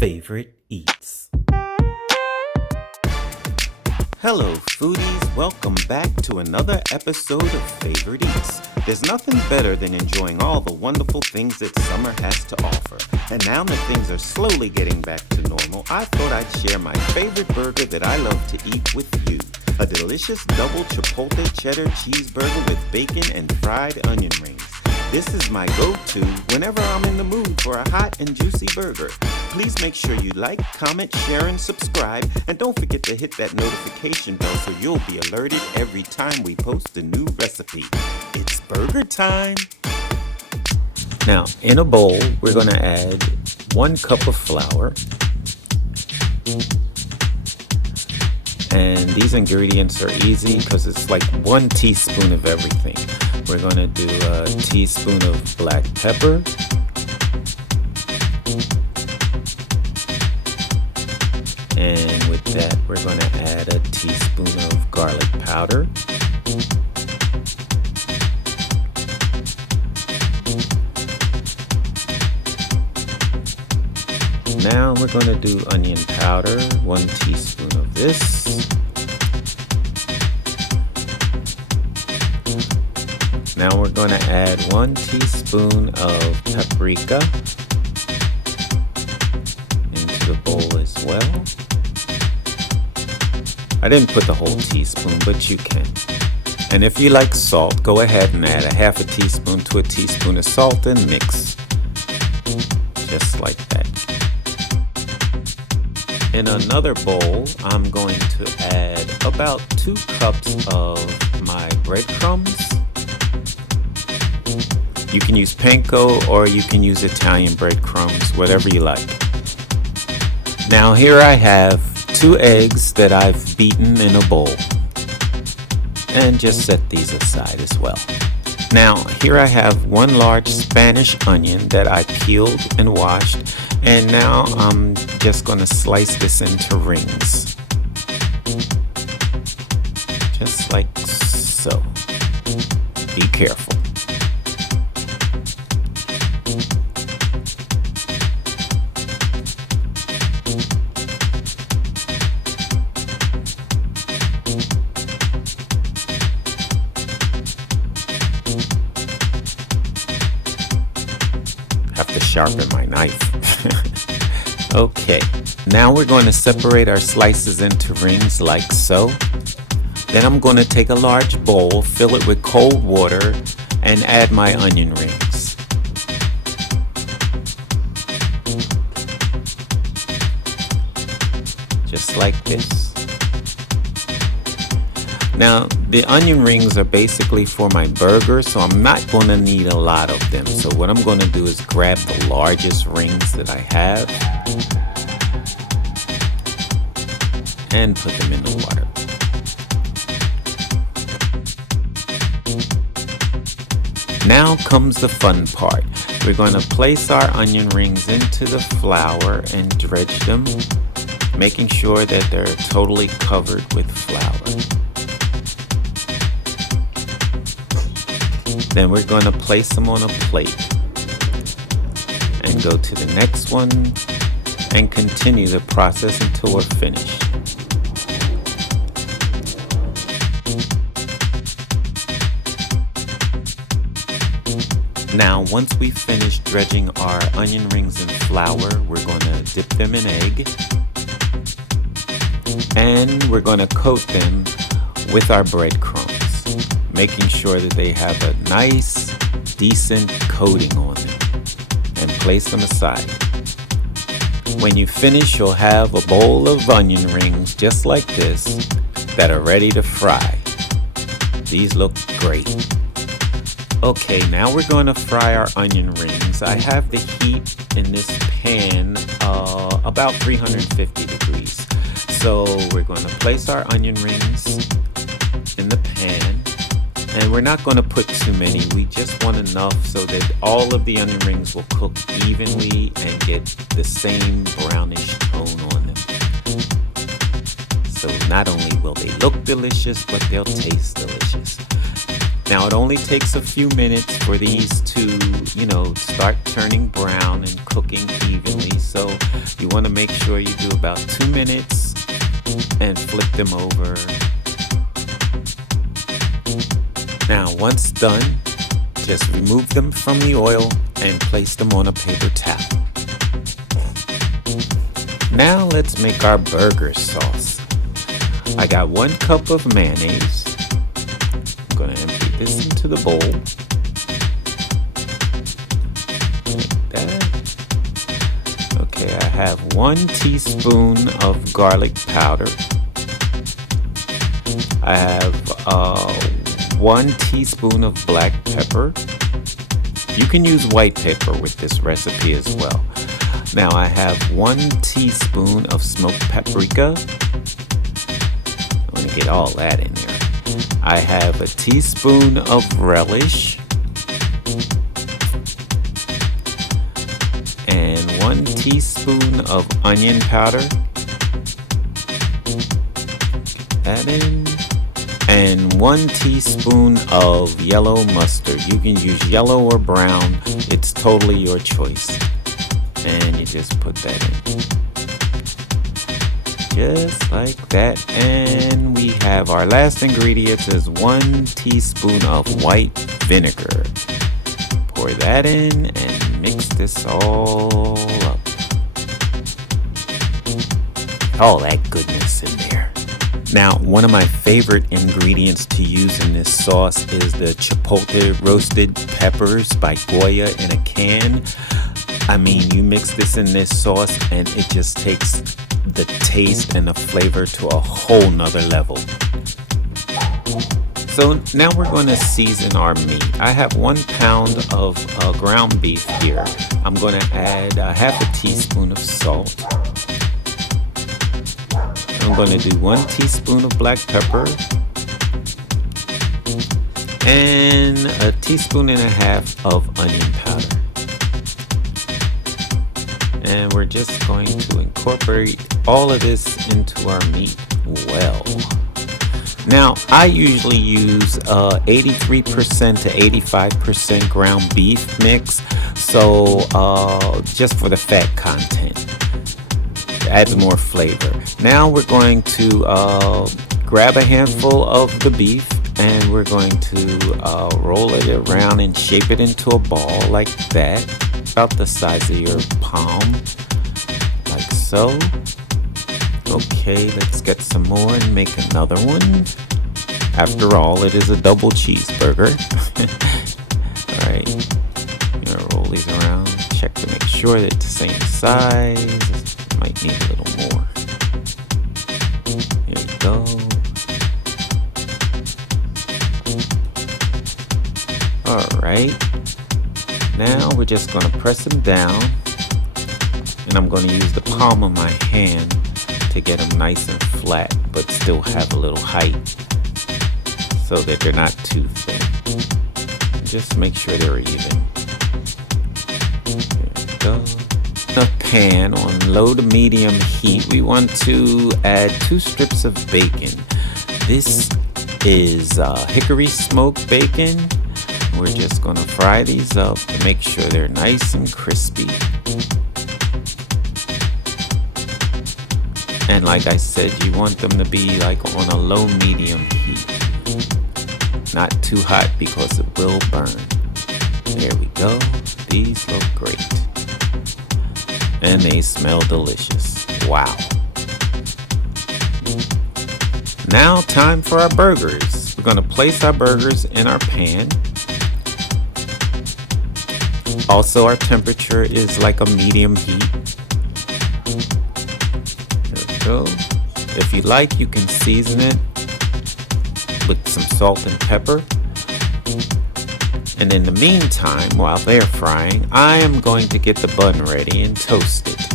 Favorite Eats. Hello foodies, welcome back to another episode of Favorite Eats. There's nothing better than enjoying all the wonderful things that summer has to offer. And now that things are slowly getting back to normal, I thought I'd share my favorite burger that I love to eat with you. A delicious double Chipotle cheddar cheeseburger with bacon and fried onion rings. This is my go-to whenever I'm in the mood for a hot and juicy burger. Please make sure you like, comment, share, and subscribe. And don't forget to hit that notification bell so you'll be alerted every time we post a new recipe. It's burger time! Now, in a bowl, we're going to add 1 cup of flour. And these ingredients are easy because it's like 1 teaspoon of everything. We're going to do a teaspoon of black pepper. And with that, we're going to add a teaspoon of garlic powder. Now we're going to do onion powder, 1 teaspoon of this. Now we're going to add 1 teaspoon of paprika into the bowl as well. I didn't put the whole teaspoon, but you can. And if you like salt, go ahead and add a half a teaspoon to a teaspoon of salt and mix. Just like that. In another bowl, I'm going to add about 2 cups of my breadcrumbs. You can use Panko or you can use Italian breadcrumbs, whatever you like. Now here I have 2 eggs that I've beaten in a bowl. And just set these aside as well. Now here I have 1 large Spanish onion that I peeled and washed. And now I'm just going to slice this into rings. Just like so. Be careful. Have to sharpen my knife. Okay, now we're going to separate our slices into rings like so. Then I'm going to take a large bowl, fill it with cold water, and add my onion rings. Just like this. Now, the onion rings are basically for my burger, so I'm not going to need a lot of them. So what I'm going to do is grab the largest rings that I have and put them in the water. Now comes the fun part. We're going to place our onion rings into the flour and dredge them, making sure that they're totally covered with flour. Then we're going to place them on a plate and go to the next one and continue the process until we're finished. Now, once we finish dredging our onion rings in flour, we're going to dip them in egg. And we're going to coat them with our breadcrumbs, making sure that they have a nice, decent coating on them. And place them aside. When you finish, you'll have a bowl of onion rings just like this that are ready to fry. These look great. Okay, now we're going to fry our onion rings. I have the heat in this pan about 350 degrees. So we're going to place our onion rings in the pan. And we're not going to put too many. We just want enough so that all of the onion rings will cook evenly and get the same brownish tone on them. So not only will they look delicious, but they'll taste delicious. Now it only takes a few minutes for these to, start turning brown and cooking evenly. So you want to make sure you do about 2 minutes and flip them over. Now once done, just remove them from the oil and place them on a paper towel. Now let's make our burger sauce. I got 1 cup of mayonnaise. I'm going to empty this into the bowl. Like that. Okay, I have 1 teaspoon of garlic powder. I have 1 teaspoon of black pepper. You can use white pepper with this recipe as well. Now I have 1 teaspoon of smoked paprika. I'm going to get all that in there. I have a teaspoon of relish. And 1 teaspoon of onion powder. Get that in. And 1 teaspoon of yellow mustard. You can use yellow or brown. It's totally your choice. And you just put that in. Just like that. And we have our last ingredients is 1 teaspoon of white vinegar. Pour that in and mix this all up. All that goodness in there. Now, one of my favorite ingredients to use in this sauce is the Chipotle roasted peppers by Goya in a can. I mean, you mix this in this sauce and it just takes the taste and the flavor to a whole nother level. So now we're going to season our meat. I have 1 pound of ground beef here. I'm going to add half a teaspoon of salt. I'm going to do 1 teaspoon of black pepper and a teaspoon and a half of onion powder. And we're just going to incorporate all of this into our meat well. Now, I usually use 83% to 85% ground beef mix, so just for the fat content. Adds more flavor. Now we're going to grab a handful of the beef and we're going to roll it around and shape it into a ball like that, about the size of your palm, like so. Okay, let's get some more and make another one. After all, it is a double cheeseburger. Alright, I'm gonna roll these around, check to make sure that it's the same size. Might need a little more. Here you go. Alright. Now we're just going to press them down. And I'm going to use the palm of my hand to get them nice and flat, but still have a little height so that they're not too thin. Just make sure they're even. There you go. A pan on low to medium heat, we want to add 2 strips of bacon. This is Hickory smoked bacon. We're just going to fry these up to make sure they're nice and crispy. And like I said, you want them to be like on a low medium heat, not too hot because it will burn. There we go. These look great. And they smell delicious. Wow. Now time for our burgers. We're going to place our burgers in our pan. Also, our temperature is like a medium heat. There we go. If you like, you can season it with some salt and pepper. And in the meantime, while they're frying, I am going to get the bun ready and toast it.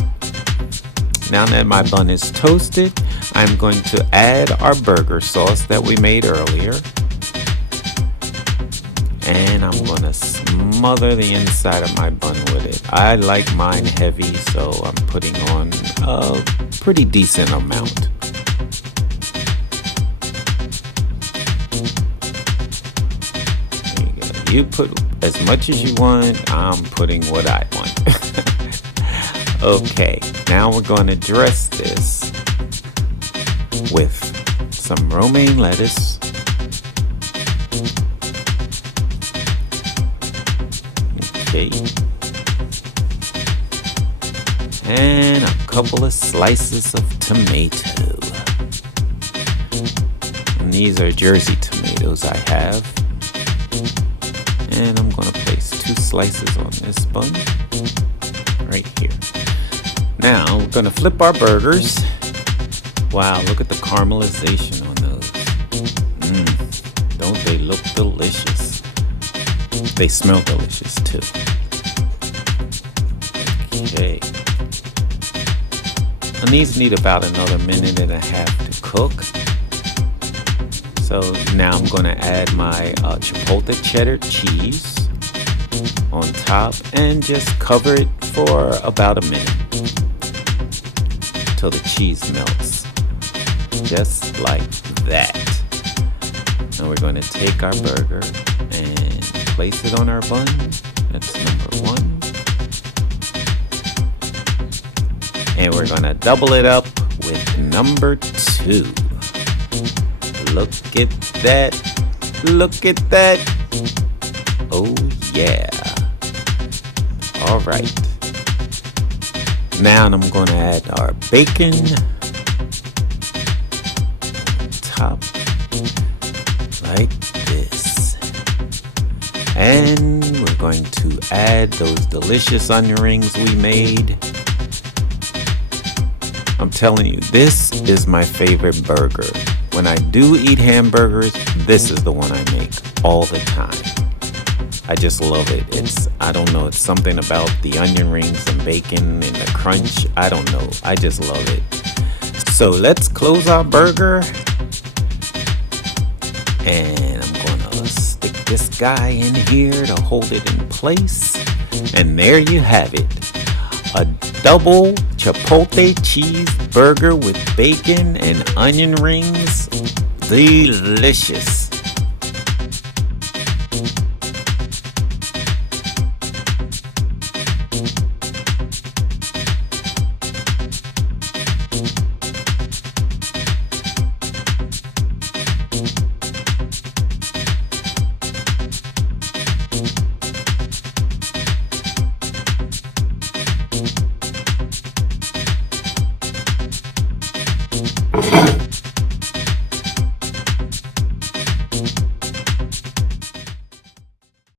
Now that my bun is toasted, I'm going to add our burger sauce that we made earlier. And I'm going to smother the inside of my bun with it. I like mine heavy, so I'm putting on a pretty decent amount. You put as much as you want. I'm putting what I want. Okay, now we're going to dress this with some romaine lettuce. Okay. And a couple of slices of tomato. And these are Jersey tomatoes I have. And I'm going to place 2 slices on this bun right here. Now we're going to flip our burgers. Wow, look at the caramelization on those. Don't they look delicious? They smell delicious too. Okay. And these need about another 1.5 minutes to cook. So now I'm going to add my Chipotle cheddar cheese on top and just cover it for about 1 minute till the cheese melts. Just like that. Now we're going to take our burger and place it on our bun. That's number 1. And we're going to double it up with number 2. Look at that. Look at that. Oh yeah. All right. Now I'm going to add our bacon. Top. Like this. And we're going to add those delicious onion rings we made. I'm telling you, this is my favorite burger. When I do eat hamburgers, this is the one I make all the time. I just love it. I don't know, it's something about the onion rings and bacon and the crunch. I don't know. I just love it. So let's close our burger. And I'm gonna stick this guy in here to hold it in place. And there you have it. A double Chipotle cheeseburger with bacon and onion rings. Delicious.